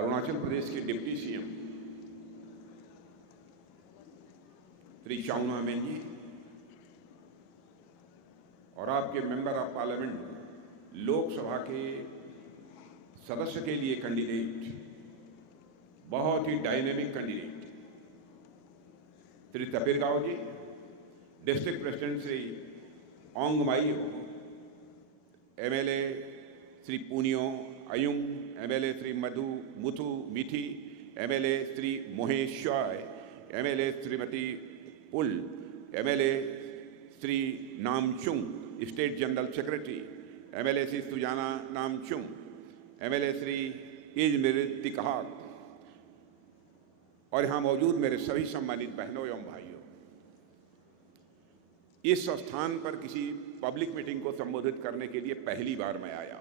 अरुणाचल प्रदेश के deputy CM Shri Chowna Mein ji और आपके मेंबर ऑफ पार्लियामेंट लोकसभा के सदस्य के लिए कैंडिडेट, बहुत ही dynamic candidate Shri Tapir Gao ji, district president Shri Ongmai, MLA Shri Punyo Ayung, MLA Shri Mutchu Mithi, MLA Shri Mohesh Chai, MLA Shrimati Pul, MLA Shri Namchung, state general secretary, MLA Shri Sujana Namchung, MLA Shri Ijmir Tikhak और यहाँ मौजूद मेरे सभी सम्मानित बहनों एवं भाइयों, इस स्थान पर किसी पब्लिक मीटिंग को संबोधित करने के लिए पहली बार मैं आया।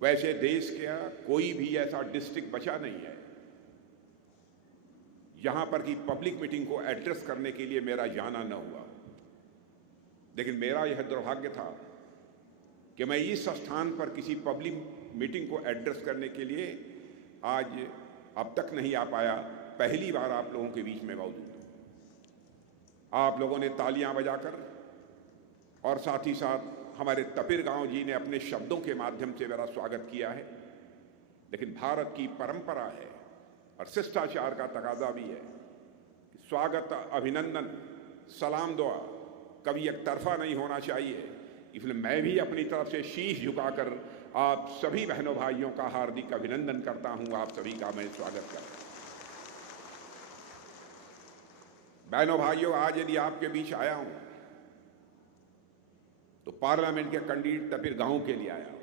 वैसे देश का कोई भी ऐसा डिस्ट्रिक्ट बचा नहीं है यहां पर कि पब्लिक मीटिंग को एड्रेस करने के लिए मेरा जाना न हुआ, लेकिन मेरा यह दुर्भाग्य था कि मैं इस स्थान पर किसी पब्लिक मीटिंग को एड्रेस करने के लिए आज अब तक नहीं आ पाया। पहली बार आप लोगों के बीच में मौजूद हूं। आप लोगों ने तालियां बजाकर और साथ ही साथ हमारे तपिर गांव जी ने अपने शब्दों के माध्यम से मेरा स्वागत किया है, लेकिन भारत की परंपरा है और शिष्टाचार का तकाजा भी है कि स्वागत, अभिनंदन, सलाम दुआ कभी एक तरफा नहीं होना चाहिए। इसलिए मैं भी अपनी तरफ से शीश झुकाकर आप सभी बहनों भाइयों का हार्दिक अभिनंदन करता हूं। आप सभी का मैं स्वागत करता हूं। बहनों भाइयों, आज यदि आपके बीच आया हूं तो पार्लियामेंट के कैंडिडेट तपिर गांव के लिए आया हूं,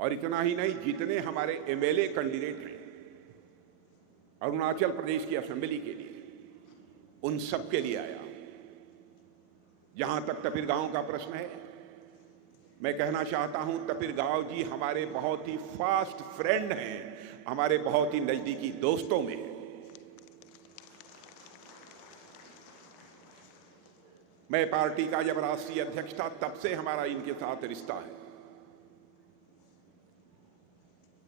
और इतना ही नहीं, जितने हमारे एमएलए कैंडिडेट हैं अरुणाचल प्रदेश की असेंबली के लिए, उन सब के लिए आया हूं। जहां तक तपिर गांव का प्रश्न है, मैं कहना चाहता हूं तपिर गांव जी हमारे बहुत ही फास्ट फ्रेंड हैं, हमारे बहुत ही नजदीकी दोस्तों में हैं। मैं पार्टी का जब राष्ट्रीय अध्यक्ष था तब से हमारा इनके साथ रिश्ता है,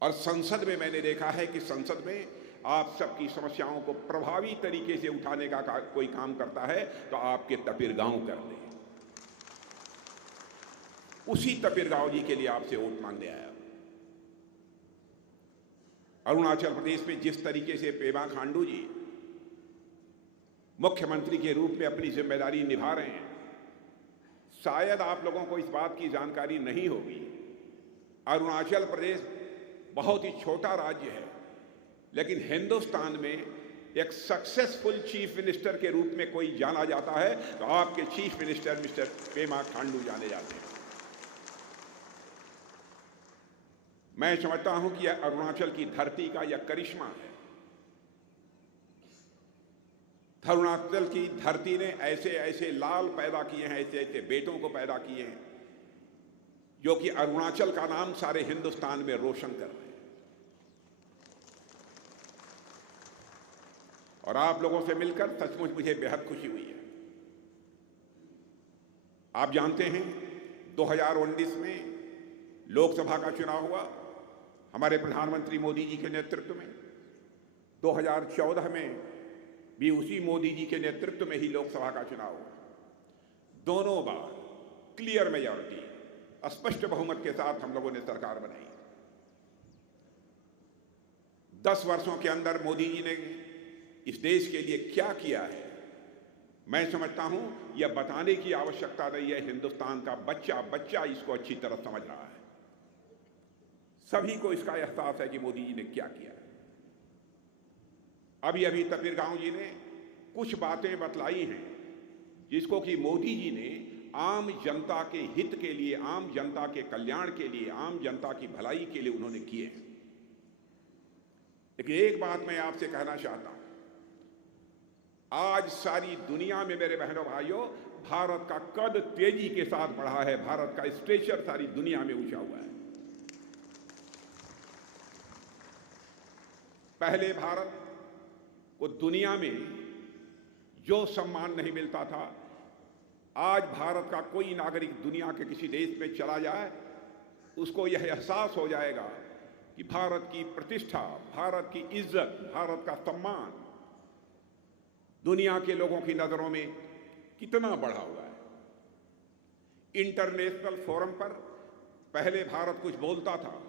और संसद में मैंने देखा है कि संसद में आप सबकी समस्याओं को प्रभावी तरीके से उठाने का कोई काम करता है तो आपके तपिर गांव कर दे। उसी तपिर गांव जी के लिए आपसे वोट मांगने आया। अरुणाचल प्रदेश में जिस तरीके से पेमा खांडू जी मुख्यमंत्री के रूप में अपनी जिम्मेदारी निभा रहे हैं, शायद आप लोगों को इस बात की जानकारी नहीं होगी, अरुणाचल प्रदेश बहुत ही छोटा राज्य है, लेकिन हिंदुस्तान में एक सक्सेसफुल चीफ मिनिस्टर के रूप में कोई जाना जाता है तो आपके chief minister mister Pema Khandu जाने जाते हैं। मैं समझता हूं कि यह अरुणाचल की धरती का यह करिश्मा है। अरुणाचल की धरती ने ऐसे ऐसे लाल पैदा किए हैं, ऐसे ऐसे बेटों को पैदा किए हैं जो कि अरुणाचल का नाम सारे हिंदुस्तान में रोशन कर रहे हैं। और आप लोगों से मिलकर सचमुच मुझे बेहद खुशी हुई है। आप जानते हैं 2019 में लोकसभा का चुनाव हुआ हमारे प्रधानमंत्री मोदी जी के नेतृत्व में। 2014 में भी उसी मोदी जी के नेतृत्व में ही लोकसभा का चुनाव हुआ। दोनों बार क्लियर मेजॉरिटी, स्पष्ट बहुमत के साथ हम लोगों ने सरकार बनाई। 10 वर्षों के अंदर मोदी जी ने इस देश के लिए क्या किया है, मैं समझता हूं यह बताने की आवश्यकता नहीं है। हिंदुस्तान का बच्चा बच्चा इसको अच्छी तरह समझ रहा है। सभी को इसका एहसास है कि मोदी जी ने क्या किया है। अभी अभी तपिर गांव जी ने कुछ बातें बतलाई हैं जिसको कि मोदी जी ने आम जनता के हित के लिए, आम जनता के कल्याण के लिए, आम जनता की भलाई के लिए उन्होंने किए हैं। लेकिन एक बात मैं आपसे कहना चाहता हूं, आज सारी दुनिया में मेरे बहनों भाइयों भारत का कद तेजी के साथ बढ़ा है, भारत का स्टेचर सारी दुनिया में ऊंचा हुआ है। पहले भारत को दुनिया में जो सम्मान नहीं मिलता था आज भारत का कोई नागरिक दुनिया के किसी देश में चला जाए, उसको यह एहसास हो जाएगा कि भारत की प्रतिष्ठा, भारत की इज्जत, भारत का सम्मान दुनिया के लोगों की नजरों में कितना बढ़ा हुआ है। इंटरनेशनल फोरम पर पहले भारत कुछ बोलता था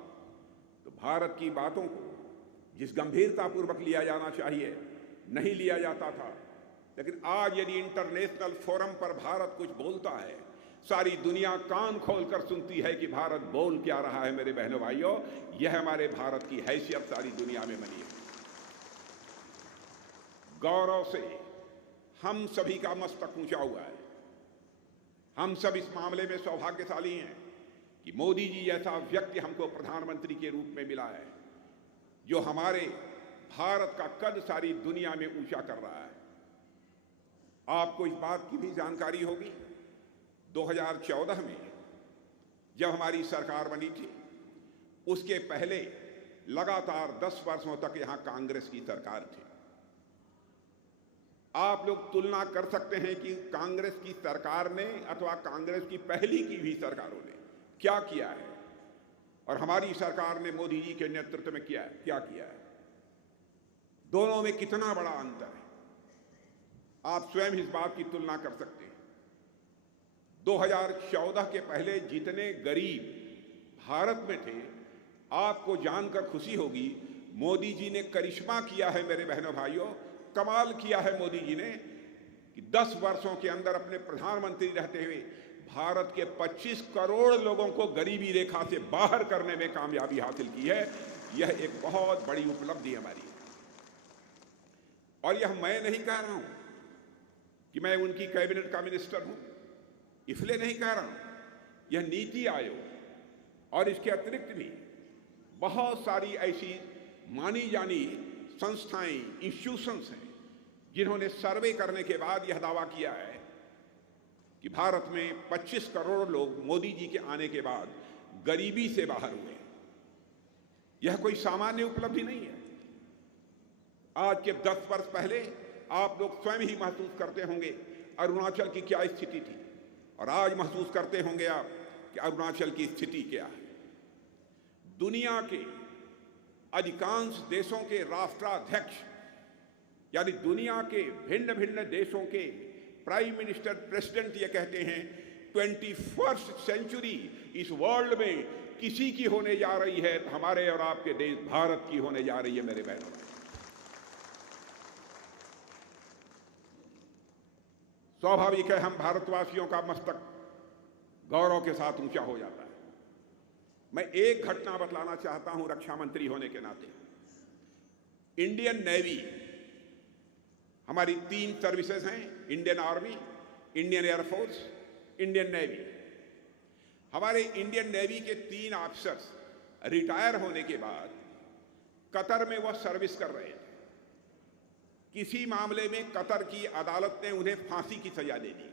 तो भारत की बातों को जिस गंभीरतापूर्वक लिया जाना चाहिए नहीं लिया जाता था, लेकिन आज यदि इंटरनेशनल फोरम पर भारत कुछ बोलता है, सारी दुनिया कान खोलकर सुनती है कि भारत बोल क्या रहा है। मेरे बहनों भाइयों, यह हमारे भारत की हैसियत सारी दुनिया में बनी है। गौरव से हम सभी का मस्तक ऊंचा हुआ है। हम सब इस मामले में सौभाग्यशाली हैं कि मोदी जी जैसा व्यक्ति हमको प्रधानमंत्री के रूप में मिला है, जो हमारे भारत का कद सारी दुनिया में ऊंचा कर रहा है। आपको इस बात की भी जानकारी होगी, 2014 में जब हमारी सरकार बनी थी, उसके पहले लगातार 10 वर्षों तक यहां कांग्रेस की सरकार थी। आप लोग तुलना कर सकते हैं कि कांग्रेस की सरकार ने अथवा कांग्रेस की पहली की भी सरकारों ने क्या किया है और हमारी सरकार ने मोदी जी के नेतृत्व में क्या किया है। दोनों में कितना बड़ा अंतर है, आप स्वयं इस बात की तुलना कर सकते हैं। 2014 के पहले जितने गरीब भारत में थे, आपको जानकर खुशी होगी, मोदी जी ने करिश्मा किया है। मेरे बहनों भाइयों, कमाल किया है मोदी जी ने कि 10 वर्षों के अंदर अपने प्रधानमंत्री रहते हुए भारत के 25 करोड़ लोगों को गरीबी रेखा से बाहर करने में कामयाबी हासिल की है। यह एक बहुत बड़ी उपलब्धि हमारी है। और यह मैं नहीं कह रहा हूं कि मैं उनकी कैबिनेट का मिनिस्टर हूं, इसलिए नहीं कह रहा हूं। यह नीति आयोग और इसके अतिरिक्त भी बहुत सारी ऐसी मानी जानी संस्थाएं, इंस्टीट्यूशंस हैं जिन्होंने सर्वे करने के बाद यह दावा किया है कि भारत में 25 करोड़ लोग मोदी जी के आने के बाद गरीबी से बाहर हुए। यह कोई सामान्य उपलब्धि नहीं है। आज के 10 वर्ष पहले आप लोग स्वयं ही महसूस करते होंगे अरुणाचल की क्या स्थिति थी, और आज महसूस करते होंगे आप कि अरुणाचल की स्थिति क्या है। दुनिया के अधिकांश देशों के राष्ट्राध्यक्ष, यानी दुनिया के भिन्न भिन्न देशों के प्राइम मिनिस्टर, प्रेसिडेंट ये कहते हैं 21st सेंचुरी इस वर्ल्ड में किसी की होने जा रही है, हमारे और आपके देश भारत की होने जा रही है। मेरे बहनों, स्वाभाविक है हम भारतवासियों का मस्तक गौरव के साथ ऊंचा हो जाता है। मैं एक घटना बतलाना चाहता हूं रक्षा मंत्री होने के नाते। इंडियन नेवी, हमारी 3 सर्विसेज हैं, Indian army, Indian air force, Indian navy. हमारे इंडियन नेवी के 3 ऑफिसर्स रिटायर होने के बाद कतर में वह सर्विस कर रहे थे। किसी मामले में कतर की अदालत ने उन्हें फांसी की सजा दे दी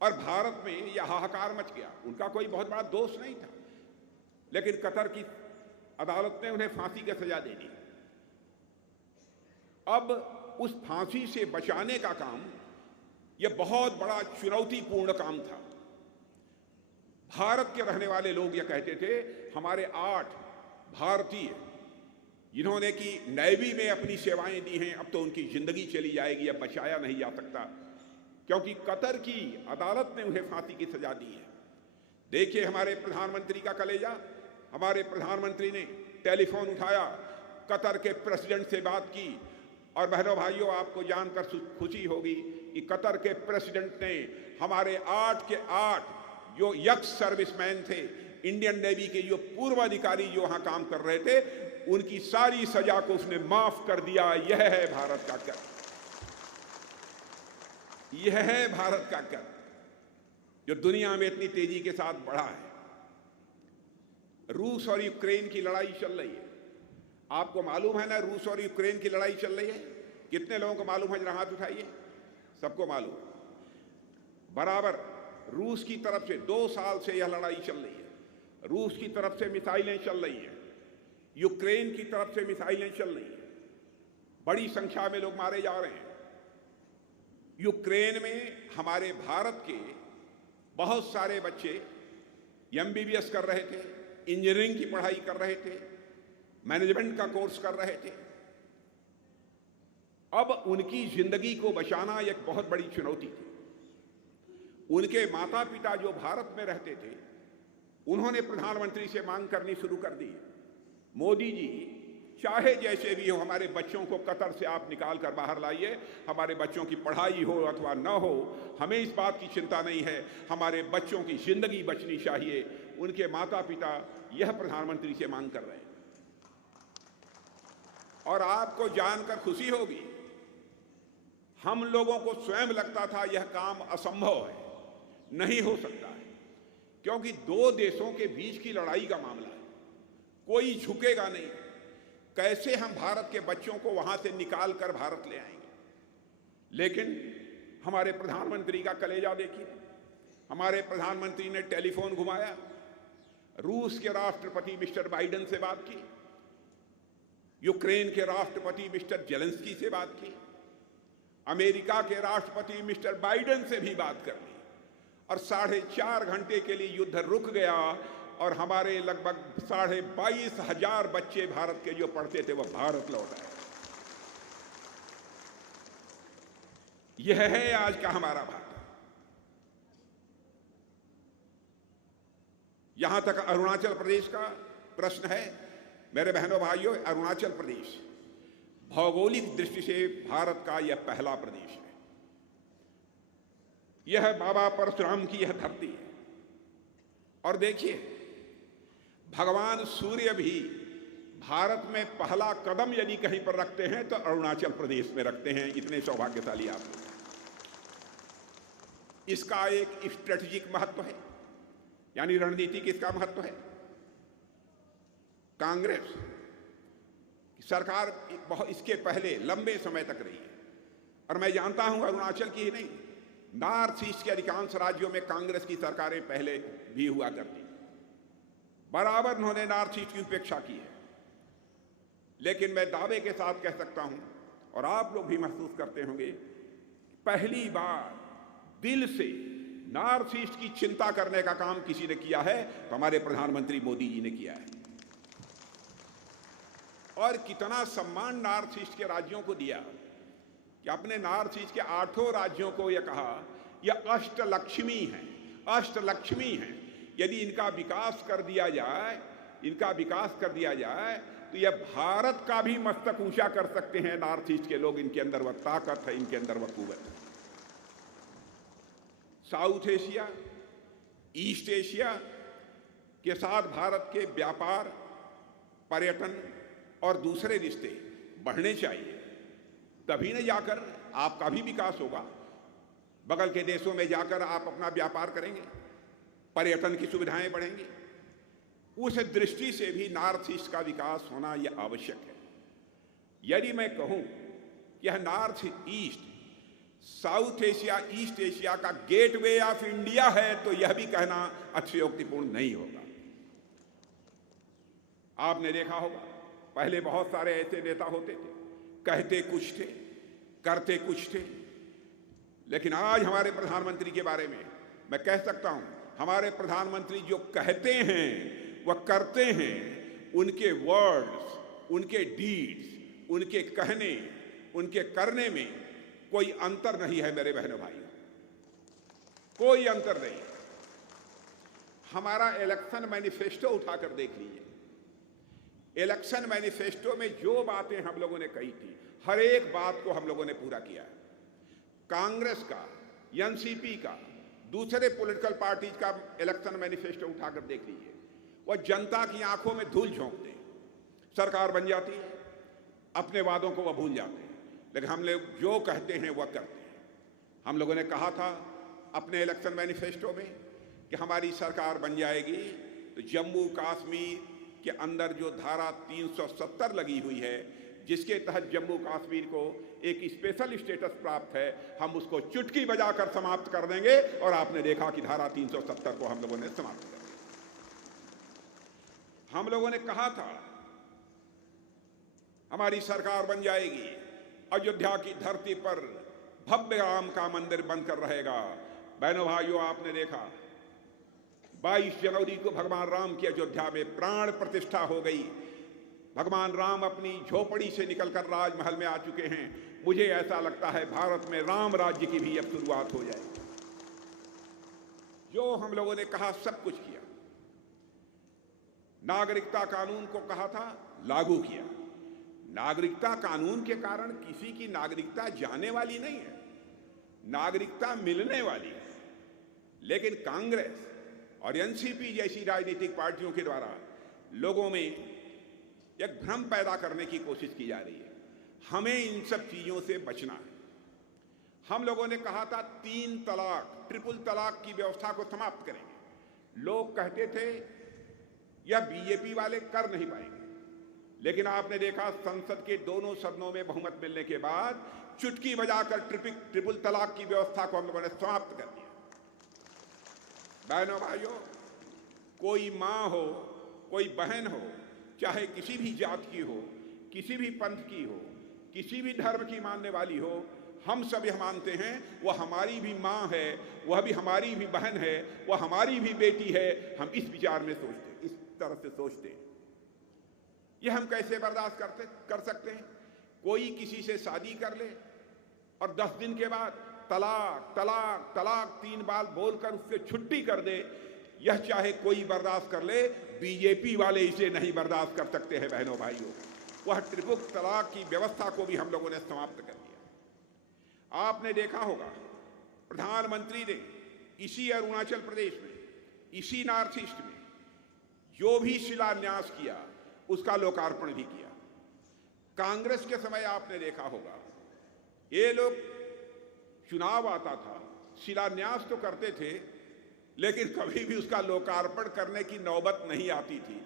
और भारत में यह हाहाकार मच गया। उनका कोई बहुत बड़ा दोष नहीं था, लेकिन कतर की अदालत ने उन्हें फांसी की सजा दे दी। अब उस फांसी से बचाने का काम यह बहुत बड़ा चुनौतीपूर्ण काम था। भारत के रहने वाले लोग यह कहते थे, हमारे 8 भारतीय जिन्होंने कि नेवी में अपनी सेवाएं दी हैं, अब तो उनकी जिंदगी चली जाएगी, अब बचाया नहीं जा सकता, क्योंकि कतर की अदालत ने उन्हें फांसी की सजा दी है। देखिए हमारे प्रधानमंत्री का कलेजा, हमारे प्रधानमंत्री ने टेलीफोन उठाया, कतर के प्रेसिडेंट से बात की, और बहनों भाइयों आपको जानकर खुशी होगी कि कतर के प्रेसिडेंट ने हमारे 8 के 8 जो यक्स सर्विसमैन थे, इंडियन नेवी के जो पूर्व अधिकारी जो वहां काम कर रहे थे, उनकी सारी सजा को उसने माफ कर दिया। यह है भारत का कर, यह है भारत का कर जो दुनिया में इतनी तेजी के साथ बढ़ा है। रूस और यूक्रेन की लड़ाई चल रही है, आपको मालूम है ना, रूस और यूक्रेन की लड़ाई चल रही है। कितने लोगों को मालूम है, जरा हाथ उठाइए। सबको मालूम है। बराबर रूस की तरफ से 2 साल से यह लड़ाई चल रही है। रूस की तरफ से मिसाइलें चल रही हैं, यूक्रेन की तरफ से मिसाइलें चल रही हैं, बड़ी संख्या में लोग मारे जा रहे हैं। यूक्रेन में हमारे भारत के बहुत सारे बच्चे एमबीबीएस कर रहे थे, इंजीनियरिंग की पढ़ाई कर रहे थे, मैनेजमेंट का कोर्स कर रहे थे। अब उनकी जिंदगी को बचाना एक बहुत बड़ी चुनौती थी। उनके माता पिता जो भारत में रहते थे, उन्होंने प्रधानमंत्री से मांग करनी शुरू कर दी, मोदी जी चाहे जैसे भी हो हमारे बच्चों को कतर से आप निकाल कर बाहर लाइए, हमारे बच्चों की पढ़ाई हो अथवा न हो, हमें इस बात की चिंता नहीं है, हमारे बच्चों की जिंदगी बचनी चाहिए। उनके माता पिता यह प्रधानमंत्री से मांग कर रहे हैं। और आपको जानकर खुशी होगी, हम लोगों को स्वयं लगता था यह काम असंभव है, नहीं हो सकता है, क्योंकि दो देशों के बीच की लड़ाई का मामला है, कोई झुकेगा नहीं। कैसे हम भारत के बच्चों को वहां से निकाल कर भारत ले आएंगे? लेकिन हमारे प्रधानमंत्री का कलेजा देखिए। हमारे प्रधानमंत्री ने टेलीफोन घुमाया, रूस के राष्ट्रपति मिस्टर बाइडेन से बात की, यूक्रेन के राष्ट्रपति मिस्टर जेलेंस्की से बात की, अमेरिका के राष्ट्रपति मिस्टर बाइडेन से भी बात कर ली, और 4.5 घंटे के लिए युद्ध रुक गया और हमारे लगभग 22,500 बच्चे भारत के जो पढ़ते थे वो भारत लौट आए। यह है आज का हमारा भारत। यहां तक अरुणाचल प्रदेश का प्रश्न है। मेरे बहनों भाइयों, अरुणाचल प्रदेश भौगोलिक दृष्टि से भारत का यह पहला प्रदेश है। यह बाबा परशुराम की यह धरती है। और देखिए, भगवान सूर्य भी भारत में पहला कदम यदि कहीं पर रखते हैं तो अरुणाचल प्रदेश में रखते हैं। इतने सौभाग्यशाली आप लोग। इसका एक स्ट्रेटेजिक महत्व है, यानी रणनीतिक इसका महत्व है। कांग्रेस सरकार बहुत इसके पहले लंबे समय तक रही है, और मैं जानता हूं अरुणाचल की ही नहीं, नॉर्थ ईस्ट के अधिकांश राज्यों में कांग्रेस की सरकारें पहले भी हुआ करती, बराबर उन्होंने नॉर्थ ईस्ट की उपेक्षा की है। लेकिन मैं दावे के साथ कह सकता हूं, और आप लोग भी महसूस करते होंगे, पहली बार दिल से नॉर्थ ईस्ट की चिंता करने का काम किसी ने किया है तो हमारे प्रधानमंत्री मोदी जी ने किया है। और कितना सम्मान नॉर्थ ईस्ट के राज्यों को दिया कि अपने नॉर्थ ईस्ट के 8 राज्यों को यह कहा यह अष्टलक्ष्मी है, अष्टलक्ष्मी है। यदि इनका विकास कर दिया जाए, तो यह भारत का भी मस्तक ऊंचा कर सकते हैं नॉर्थ ईस्ट के लोग। इनके अंदर वह ताकत है, इनके अंदर वह कुव्वत है। साउथ एशिया, ईस्ट एशिया के साथ भारत के व्यापार, पर्यटन और दूसरे रिश्ते बढ़ने चाहिए, तभी न जाकर आपका भी विकास होगा। बगल के देशों में जाकर आप अपना व्यापार करेंगे, पर्यटन की सुविधाएं बढ़ेंगी। उस दृष्टि से भी नॉर्थ ईस्ट का विकास होना यह आवश्यक है। यदि मैं कहूं कि यह north east south Asia, east Asia का गेटवे ऑफ इंडिया है, तो यह भी कहना अतिशयोक्तिपूर्ण नहीं होगा। आपने देखा होगा, पहले बहुत सारे ऐसे नेता होते थे, कहते कुछ थे, करते कुछ थे, लेकिन आज हमारे प्रधानमंत्री के बारे में मैं कह सकता हूं, हमारे प्रधानमंत्री जो कहते हैं वह करते हैं। उनके वर्ड्स, उनके डीड्स, उनके कहने, उनके करने में कोई अंतर नहीं है मेरे बहनों भाइयों, कोई अंतर नहीं। हमारा इलेक्शन मैनिफेस्टो उठाकर देख लीजिए। इलेक्शन मैनिफेस्टो में जो बातें हम लोगों ने कही थी, हर एक बात को हम लोगों ने पूरा किया है। कांग्रेस का, एनसीपी का, दूसरे पॉलिटिकल पार्टीज का इलेक्शन मैनिफेस्टो उठाकर देख लीजिए, वह जनता की आंखों में धूल झोंकते हैं। सरकार बन जाती है, अपने वादों को वह भूल जाते हैं, लेकिन हम लोग जो कहते हैं वह करते हैं। हम लोगों ने कहा था अपने इलेक्शन मैनिफेस्टो में कि हमारी सरकार बन जाएगी तो जम्मू कश्मीर के अंदर जो धारा 370 लगी हुई है, जिसके तहत जम्मू कश्मीर को एक स्पेशल स्टेटस प्राप्त है, हम उसको चुटकी बजाकर समाप्त कर देंगे। और आपने देखा कि धारा 370 को हम लोगों ने समाप्त कर दिया। हम लोगों ने कहा था हमारी सरकार बन जाएगी, अयोध्या की धरती पर भव्य राम का मंदिर बनकर रहेगा। बहनों भाइयों, आपने देखा 22 जनवरी को भगवान राम की अयोध्या में प्राण प्रतिष्ठा हो गई। भगवान राम अपनी झोपड़ी से निकलकर राजमहल में आ चुके हैं। मुझे ऐसा लगता है भारत में राम राज्य की भी अब शुरुआत हो जाएगी। जो हम लोगों ने कहा सब कुछ किया। नागरिकता कानून को कहा था, लागू किया। नागरिकता कानून के कारण किसी की नागरिकता जाने वाली नहीं है, नागरिकता मिलने वाली है। लेकिन कांग्रेस और एनसीपी जैसी राजनीतिक पार्टियों के द्वारा लोगों में एक भ्रम पैदा करने की कोशिश की जा रही है। हमें इन सब चीजों से बचना है। हम लोगों ने कहा था 3 तलाक, ट्रिपल तलाक की व्यवस्था को समाप्त करेंगे। लोग कहते थे यह बीजेपी वाले कर नहीं पाएंगे, लेकिन आपने देखा संसद के दोनों सदनों में बहुमत मिलने के बाद चुटकी बजाकर ट्रिपल तलाक की व्यवस्था को हम लोगों ने समाप्त कर दिया। बहनों भाइयों, कोई माँ हो, कोई बहन हो, चाहे किसी भी जात की हो, किसी भी पंथ की हो, किसी भी धर्म की मानने वाली हो, हम सब यह मानते हैं वह हमारी भी माँ है, वह भी हमारी भी बहन है, वह हमारी भी बेटी है। हम इस विचार में सोचते हैं, इस तरह से सोचते हैं। यह हम कैसे बर्दाश्त कर सकते हैं? कोई किसी से शादी कर ले और 10 दिन के बाद तलाक तलाक तलाक 3 बार बोलकर उससे छुट्टी कर दे, यह चाहे कोई बर्दाश्त कर ले, बीजेपी वाले इसे नहीं बर्दाश्त कर सकते हैं। बहनों भाइयों, वह ट्रिपल तलाक की व्यवस्था को भी हम लोगों ने समाप्त कर दिया। आपने देखा होगा प्रधानमंत्री ने इसी अरुणाचल प्रदेश में, इसी नॉर्थ ईस्ट में जो भी शिलान्यास किया उसका लोकार्पण भी किया। कांग्रेस के समय आपने देखा होगा ये लोग, चुनाव आता था, शिलान्यास तो करते थे, लेकिन कभी भी उसका लोकार्पण करने की नौबत नहीं आती थी।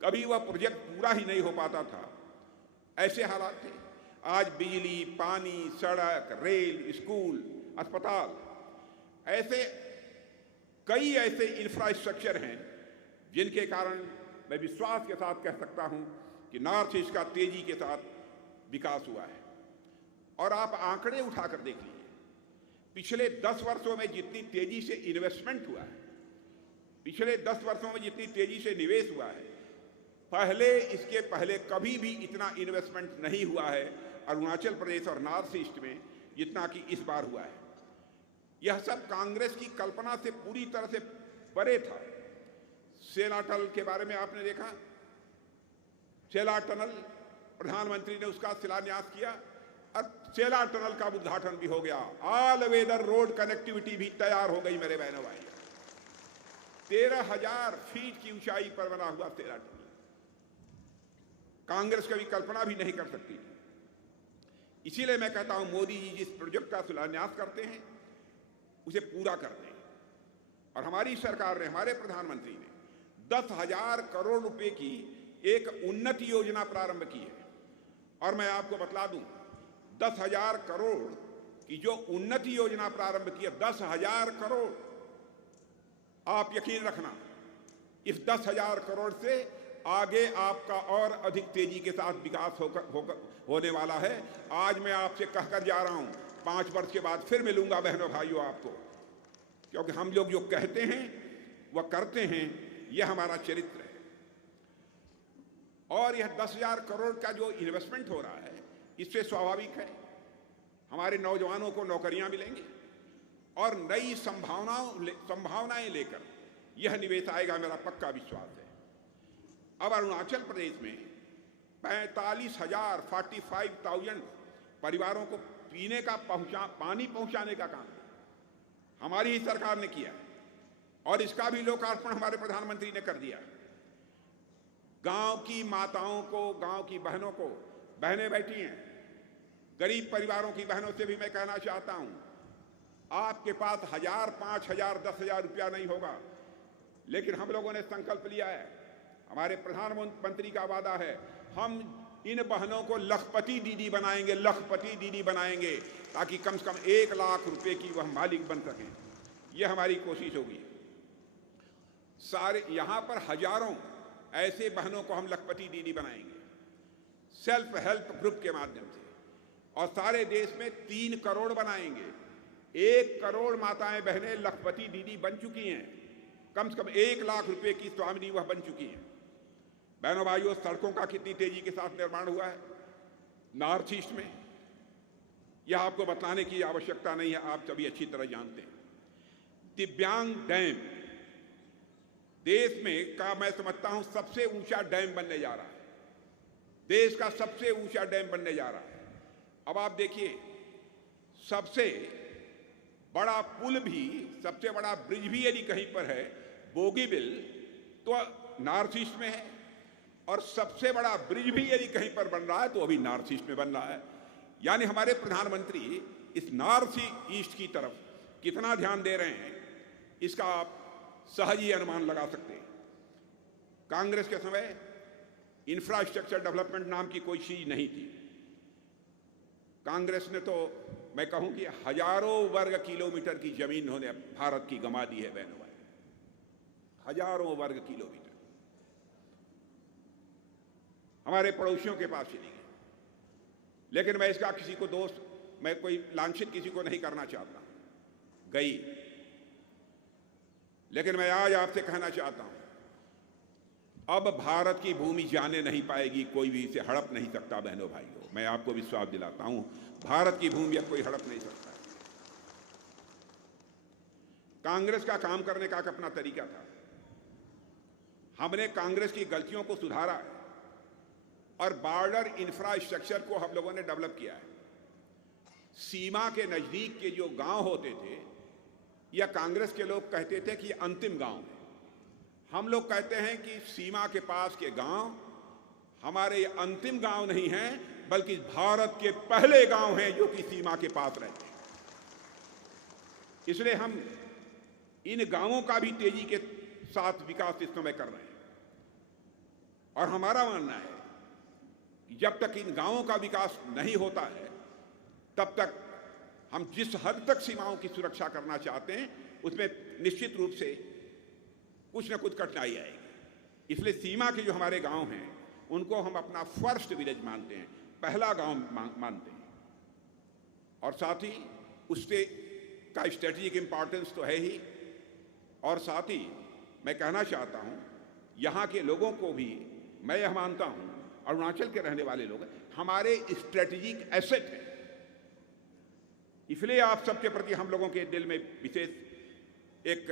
कभी वह प्रोजेक्ट पूरा ही नहीं हो पाता था। ऐसे हालात थे। आज बिजली, पानी, सड़क, रेल, स्कूल, अस्पताल, ऐसे कई ऐसे इंफ्रास्ट्रक्चर हैं जिनके कारण मैं विश्वास के साथ कह सकता हूं कि नॉर्थ ईस्ट का तेजी के साथ विकास हुआ है। और आप आंकड़े उठाकर देख लीजिए, पिछले 10 वर्षों में जितनी तेजी से इन्वेस्टमेंट हुआ है, पिछले 10 वर्षों में जितनी तेजी से निवेश हुआ है, इसके पहले कभी भी इतना इन्वेस्टमेंट नहीं हुआ है अरुणाचल प्रदेश और नॉर्थ ईस्ट में जितना कि इस बार हुआ है। यह सब कांग्रेस की कल्पना से पूरी तरह से परे था। सेला टनल के बारे में आपने देखा, सेला टनल प्रधानमंत्री ने उसका शिलान्यास किया और सेला टनल का उद्घाटन भी हो गया। ऑल वेदर रोड कनेक्टिविटी भी तैयार हो गई मेरे बहनों भाई। 13,000 फीट की ऊंचाई पर बना हुआ सेला टनल कांग्रेस कभी कल्पना भी नहीं कर सकती थी। इसीलिए मैं कहता हूं मोदी जी जिस प्रोजेक्ट का शिलान्यास करते हैं उसे पूरा करते हैं। और हमारी सरकार ने, हमारे प्रधानमंत्री ने 10,000 करोड़ रुपए की एक उन्नति योजना प्रारंभ की है। और मैं आपको बतला दूं, 10,000 करोड़ की जो उन्नति योजना प्रारंभ की है, 10,000 करोड़, आप यकीन रखना इस 10,000 करोड़ से आगे आपका और अधिक तेजी के साथ विकास होने वाला है। आज मैं आपसे कहकर जा रहा हूं, 5 वर्ष के बाद फिर मिलूंगा बहनों भाइयों आपको, क्योंकि हम लोग जो कहते हैं वह करते हैं, यह हमारा चरित्र है। और यह 10,000 करोड़ का जो इन्वेस्टमेंट हो रहा है, इससे स्वाभाविक है हमारे नौजवानों को नौकरियां मिलेंगी और नई संभावनाएं लेकर यह निवेश आएगा, मेरा पक्का विश्वास है। अब अरुणाचल प्रदेश में 45,000 परिवारों को पीने का पानी पहुंचाने का काम हमारी ही सरकार ने किया और इसका भी लोकार्पण हमारे प्रधानमंत्री ने कर दिया। गांव की माताओं को, गांव की बहनों को, बहनें बैठी हैं, गरीब परिवारों की बहनों से भी मैं कहना चाहता हूं, आपके पास 1,000, 5,000, 10,000 रुपया नहीं होगा, लेकिन हम लोगों ने संकल्प लिया है, हमारे प्रधानमंत्री का वादा है, हम इन बहनों को लखपति दीदी बनाएंगे, लखपति दीदी बनाएंगे, ताकि कम से कम 1 लाख रुपए की वह मालिक बन सकें। यह हमारी कोशिश होगी। सारे यहां पर हजारों ऐसे बहनों को हम लखपति दीदी बनाएंगे, सेल्फ हेल्प ग्रुप के माध्यम से। और सारे देश में 3 करोड़ बनाएंगे। 1 करोड़ माताएं बहनें लखपति दीदी बन चुकी हैं। कम से कम 1 लाख रुपए की स्वामिनी वह बन चुकी हैं। बहनों भाइयों, सड़कों का कितनी तेजी के साथ निर्माण हुआ है नॉर्थ ईस्ट में, यह आपको बताने की आवश्यकता नहीं है, आप सभी अच्छी तरह जानते हैं। दिव्यांग डैम देश में का मैं समझता हूं सबसे ऊंचा डैम बनने जा रहा है, देश का सबसे ऊंचा डैम बनने जा रहा है। अब आप देखिए, सबसे बड़ा पुल भी, सबसे बड़ा ब्रिज भी यदि कहीं पर है बोगीबिल, तो नॉर्थ ईस्ट में है, और सबसे बड़ा ब्रिज भी यदि कहीं पर बन रहा है तो अभी नॉर्थ ईस्ट में बन रहा है। यानी हमारे प्रधानमंत्री इस नॉर्थ ईस्ट की तरफ कितना ध्यान दे रहे हैं, इसका आप सहज ही अनुमान लगा सकते हैं। कांग्रेस के समय इंफ्रास्ट्रक्चर डेवलपमेंट नाम की कोई चीज नहीं थी। कांग्रेस ने तो मैं कहूं कि हजारों वर्ग किलोमीटर की जमीन उन्होंने भारत की गंवा दी है बहनों भाई, हजारों वर्ग किलोमीटर हमारे पड़ोसियों के पास चली गई। लेकिन मैं इसका किसी को दोष, मैं कोई लांछित किसी को नहीं करना चाहता, गई। लेकिन मैं आज आपसे कहना चाहता हूं, अब भारत की भूमि जाने नहीं पाएगी, कोई भी इसे हड़प नहीं सकता बहनों भाइयों, मैं आपको विश्वास दिलाता हूं, भारत की भूमि अब कोई हड़प नहीं सकता। कांग्रेस का काम करने का एक अपना तरीका था। हमने कांग्रेस की गलतियों को सुधारा है और बॉर्डर इंफ्रास्ट्रक्चर को हम लोगों ने डेवलप किया है। सीमा के नजदीक के जो गांव होते थे, या कांग्रेस के लोग कहते थे कि अंतिम गांव है, हम लोग कहते हैं कि सीमा के पास के गांव हमारे अंतिम गांव नहीं हैं, बल्कि भारत के पहले गांव हैं जो कि सीमा के पास रहते हैं। इसलिए हम इन गांवों का भी तेजी के साथ विकास इस समय कर रहे हैं, और हमारा मानना है कि जब तक इन गांवों का विकास नहीं होता है, तब तक हम जिस हद तक सीमाओं की सुरक्षा करना चाहते हैं, उसमें निश्चित रूप से कुछ न कुछ कठिनाई आएगी। इसलिए सीमा के जो हमारे गांव हैं, उनको हम अपना फर्स्ट विलेज मानते हैं, पहला गांव मानते हैं, और साथ ही उससे का स्ट्रेटेजिक इंपॉर्टेंस तो है ही। और साथ ही मैं कहना चाहता हूं, यहां के लोगों को भी मैं यह मानता हूं, अरुणाचल के रहने वाले लोग हमारे स्ट्रेटेजिक एसेट हैं। इसलिए आप सबके प्रति हम लोगों के दिल में विशेष एक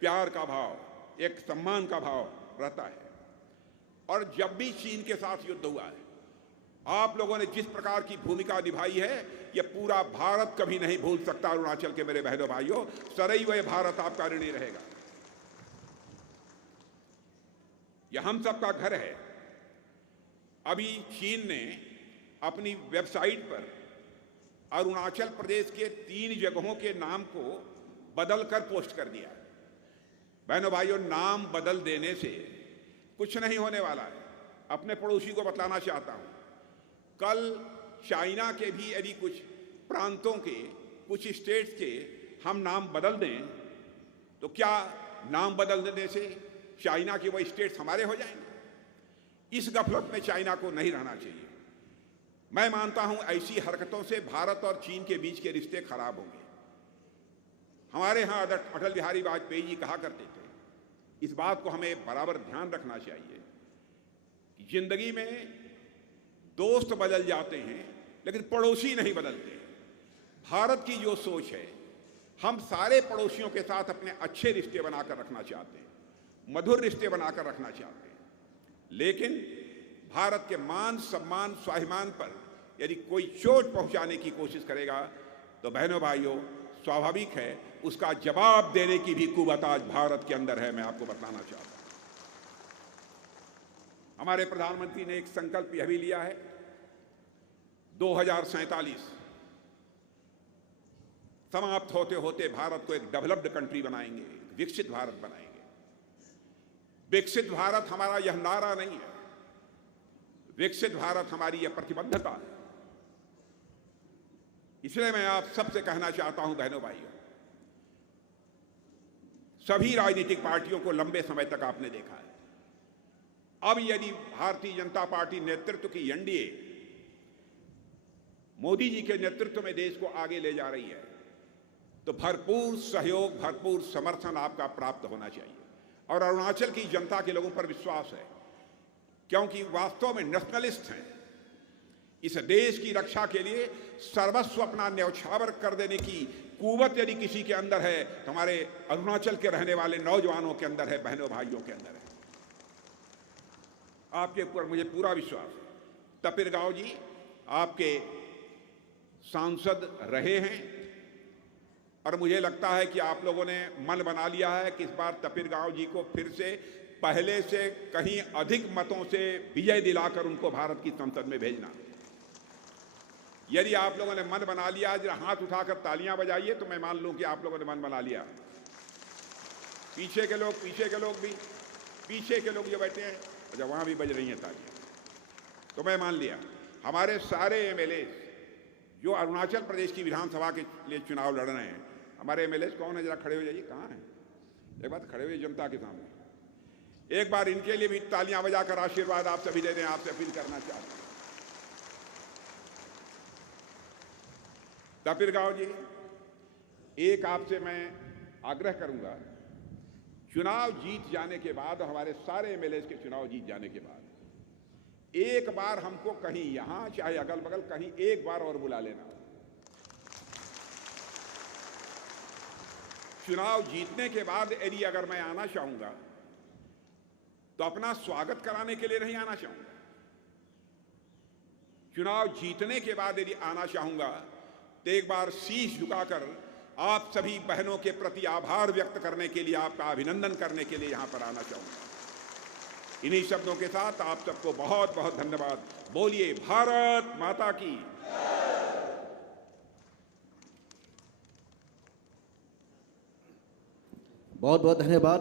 प्यार का भाव, एक सम्मान का भाव रहता है। और जब भी चीन के साथ युद्ध हुआ है, आप लोगों ने जिस प्रकार की भूमिका निभाई है, यह पूरा भारत कभी नहीं भूल सकता। अरुणाचल के मेरे बहनों भाइयों, सदैव यह भारत आपका ऋणी रहेगा। यह हम सबका घर है। अभी चीन ने अपनी वेबसाइट पर अरुणाचल प्रदेश के 3 जगहों के नाम को बदलकर पोस्ट कर दिया। बहनों भाइयों, नाम बदल देने से कुछ नहीं होने वाला है। अपने पड़ोसी को बताना चाहता हूं, कल चाइना के भी यदि कुछ प्रांतों के, कुछ स्टेट्स के हम नाम बदल दें, तो क्या नाम बदल देने से चाइना के वो स्टेट्स हमारे हो जाएंगे? इस गफलत में चाइना को नहीं रहना चाहिए। मैं मानता हूं ऐसी हरकतों से भारत और चीन के बीच के रिश्ते खराब होंगे। हमारे यहां अटल बिहारी वाजपेयी जी कहा करते थे, इस बात को हमें बराबर ध्यान रखना चाहिए कि जिंदगी में दोस्त बदल जाते हैं, लेकिन पड़ोसी नहीं बदलते। भारत की जो सोच है, हम सारे पड़ोसियों के साथ अपने अच्छे रिश्ते बनाकर रखना चाहते हैं, मधुर रिश्ते बनाकर रखना चाहते हैं। लेकिन भारत के मान, सम्मान, स्वाभिमान पर यदि कोई चोट पहुंचाने की कोशिश करेगा, तो बहनों भाइयों, स्वाभाविक है उसका जवाब देने की भी कुवत आज भारत के अंदर है। मैं आपको बताना चाहता हूं, हमारे प्रधानमंत्री ने एक संकल्प यह भी लिया है, 2047 समाप्त होते होते भारत को एक डेवलप्ड कंट्री बनाएंगे, विकसित भारत बनाएंगे। विकसित भारत हमारा यह नारा नहीं है, विकसित भारत हमारी यह प्रतिबद्धता है। इसलिए मैं आप सबसे कहना चाहता हूं बहनों भाइयों, सभी राजनीतिक पार्टियों को लंबे समय तक आपने देखा है। अब यदि भारतीय जनता पार्टी नेतृत्व की एनडीए मोदी जी के नेतृत्व में देश को आगे ले जा रही है, तो भरपूर सहयोग, भरपूर समर्थन आपका प्राप्त होना चाहिए। और अरुणाचल की जनता के लोगों पर विश्वास है, क्योंकि वास्तव में नेशनलिस्ट हैं। इस देश की रक्षा के लिए सर्वस्व अपना न्यौछावर कर देने की कुवत यदि किसी के अंदर है, तो हमारे अरुणाचल के रहने वाले नौजवानों के अंदर है, बहनों भाइयों के अंदर है। आपके ऊपर मुझे पूरा विश्वास है। तपिर गांव जी आपके सांसद रहे हैं, और मुझे लगता है कि आप लोगों ने मन बना लिया है कि इस बार तपिर गांव जी को फिर से पहले से कहीं अधिक मतों से विजय दिलाकर उनको भारत की संसद में भेजना। यदि आप लोगों ने मन बना लिया, जरा हाथ उठाकर तालियां बजाइए तो मैं मान लूं कि आप लोगों ने मन बना लिया। पीछे के लोग भी, पीछे के लोग जो बैठे हैं, अच्छा वहां भी बज रही हैं तालियां, तो मैं मान लिया। हमारे सारे एमएलए जो अरुणाचल प्रदेश की विधानसभा के लिए चुनाव लड़ रहे हैं, हमारे एमएलए कौन है, जरा खड़े हो जाइए। कहाँ हैं? एक बात, खड़े हुए जनता के सामने एक बार इनके लिए भी तालियां बजाकर आशीर्वाद आप सभी दे दें। आपसे अपील करना चाहते हैं। तपिर गांव जी, एक आपसे मैं आग्रह करूंगा, चुनाव जीत जाने के बाद, हमारे सारे एमएलए के चुनाव जीत जाने के बाद, एक बार हमको कहीं यहां चाहे अगल बगल कहीं एक बार और बुला लेना। चुनाव जीतने के बाद यदि अगर मैं आना चाहूंगा तो अपना स्वागत कराने के लिए नहीं आना चाहूंगा। चुनाव जीतने के बाद यदि आना चाहूंगा तो एक बार शीश झुकाकर आप सभी बहनों के प्रति आभार व्यक्त करने के लिए, आपका अभिनंदन करने के लिए यहां पर आना चाहूंगा। इन्हीं शब्दों के साथ आप सबको बहुत बहुत धन्यवाद। बोलिए भारत माता की। बहुत बहुत धन्यवाद।